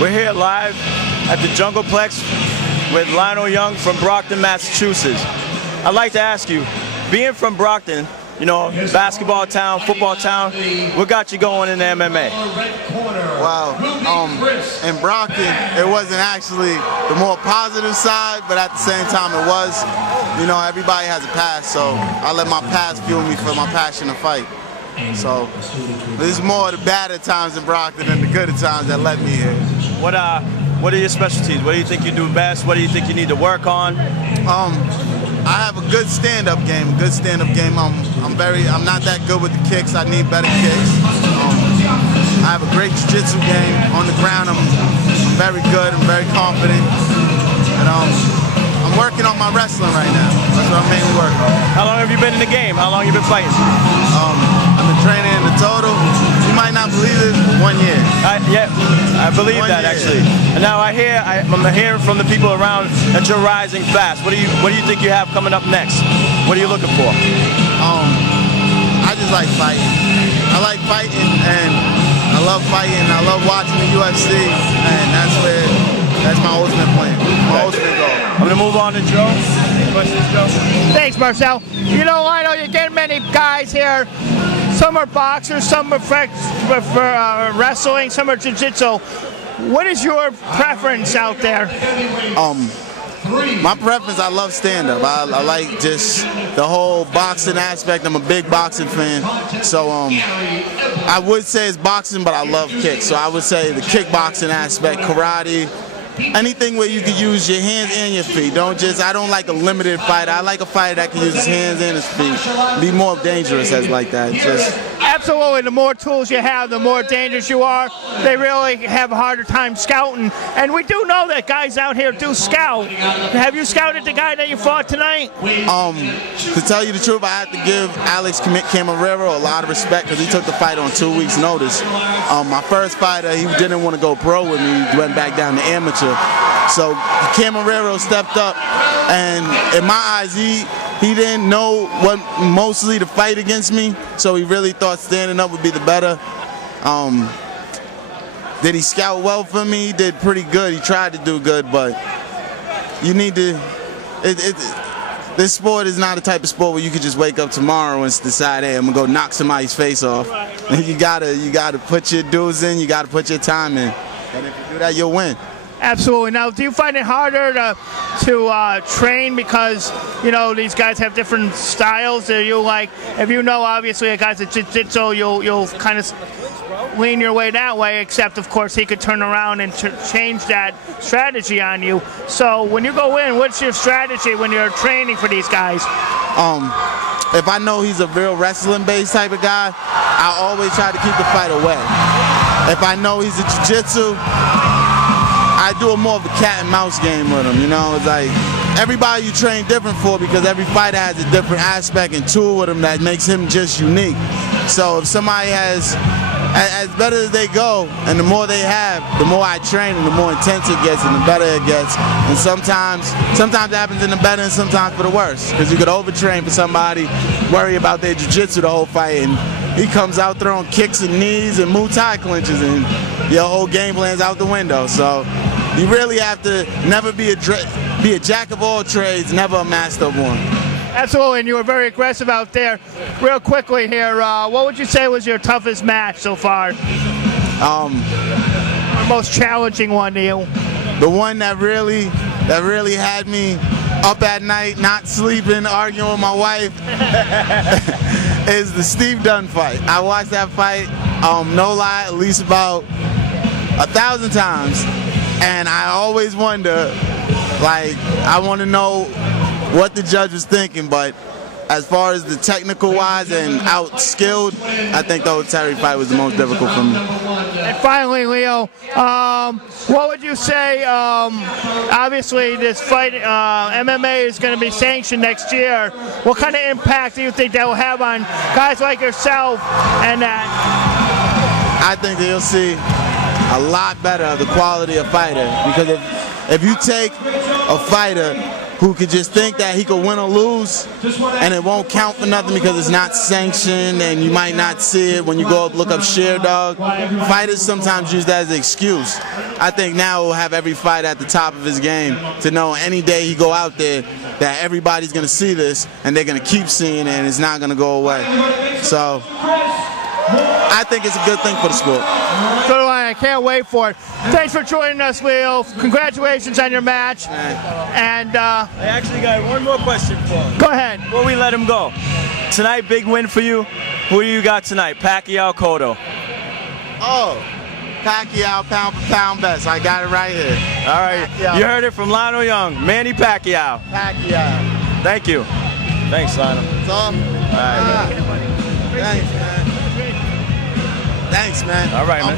We're here live at the Jungleplex with Lionel Young from Brockton, Massachusetts. I'd like to ask you, being from Brockton, you know, basketball town, football town, what got you going in the MMA? Well, in Brockton, it wasn't actually the more positive side, but at the same time it was. You know, everybody has a past, so I let my past fuel me for my passion to fight. So this is more of the badder times in Brockton than the gooder times that led me here. What are your specialties? What do you think you do best? What do you think you need to work on? I have a good stand-up game. I'm not that good with the kicks. I need better kicks. I have a great jiu-jitsu game. On the ground, I'm very good. I'm very confident. And I'm working on my wrestling right now. That's what I'm mainly working on. How long have you been in the game? How long have you been fighting? I've been training in the total, you might not believe it, 1 year. Yeah, I believe that actually. And now I'm hearing from the people around that you're rising fast. What do you think you have coming up next? What are you looking for? I just like fighting. I like fighting, and I love fighting. I love watching the UFC, and that's my ultimate plan, my ultimate goal. I'm gonna move on to Joe. Any questions, Joe? Thanks, Marcel. You know, Lionel, you're getting many guys here. Some are boxers, some are for wrestling, some are jiu-jitsu. What is your preference out there? My preference, I love stand-up. I like just the whole boxing aspect. I'm a big boxing fan. So I would say it's boxing, but I love kicks. So I would say the kickboxing aspect, karate, anything where you can use your hands and your feet. I don't like a limited fighter. I like a fighter that can use his hands and his feet. Be more dangerous as like that. Absolutely, the more tools you have, the more dangerous you are. They really have a harder time scouting. And we do know that guys out here do scout. Have you scouted the guy that you fought tonight? To tell you the truth, I have to give Alex Camarero a lot of respect because he took the fight on 2 weeks' notice. My first fighter, he didn't want to go pro with me. He went back down to amateur. So Camarero stepped up, and in my eyes, he didn't know what mostly to fight against me, so he really thought standing up would be the better. Did he scout well for me? He did pretty good. He tried to do good, but you need to. This sport is not a type of sport where you could just wake up tomorrow and decide, hey, I'm gonna go knock somebody's face off. Right. You gotta put your dues in. You gotta put your time in, and if you do that, you'll win. Absolutely. Now, do you find it harder to train because, you know, these guys have different styles? Are you like, if you know, obviously, a guy's a jiu-jitsu, you'll kind of lean your way that way, except, of course, he could turn around and change that strategy on you. So when you go in, what's your strategy when you're training for these guys? If I know he's a real wrestling-based type of guy, I always try to keep the fight away. If I know he's a jiu-jitsu, I do a more of a cat and mouse game with him, you know. It's like everybody you train different for because every fighter has a different aspect and tool with him that makes him just unique. So if somebody has, as better as they go, and the more they have, the more I train and the more intense it gets and the better it gets. And sometimes it happens in the better and sometimes for the worse. Because you could overtrain for somebody, worry about their jiu-jitsu the whole fight, and he comes out throwing kicks and knees and Muay Thai clinches, and your whole game plan's out the window. So you really have to never be a jack of all trades, never a master of one. Absolutely, and you were very aggressive out there. Real quickly here, what would you say was your toughest match so far? Or most challenging one to you? The one that really had me up at night, not sleeping, arguing with my wife, is the Steve Dunn fight. I watched that fight, no lie, at least about 1,000 times. And I always wonder, like, I want to know what the judge was thinking, but as far as the technical wise and out-skilled, I think the Terry fight was the most difficult for me. And finally, Leo, what would you say, obviously this fight, MMA is going to be sanctioned next year. What kind of impact do you think that will have on guys like yourself and that? I think that you'll see a lot better of the quality of fighter, because if you take a fighter who could just think that he could win or lose and it won't count for nothing because it's not sanctioned and you might not see it when you go look up Share Dog. Fighters sometimes use that as an excuse. I think now we'll have every fight at the top of his game to know any day he go out there that everybody's going to see this and they're going to keep seeing it and it's not going to go away. So I think it's a good thing for the sport. So do I. I can't wait for it. Thanks for joining us, Leo. Congratulations on your match. And I actually got one more question for him. Go ahead. Before we let him go, tonight, big win for you. Who do you got tonight? Pacquiao, Cotto? Oh, Pacquiao, pound for pound best. I got it right here. All right. Pacquiao. You heard it from Lionel Young. Manny Pacquiao. Pacquiao. Thank you. Thanks, Lionel. That's all. All right, man. Thanks, man. Thanks, man. All right, man.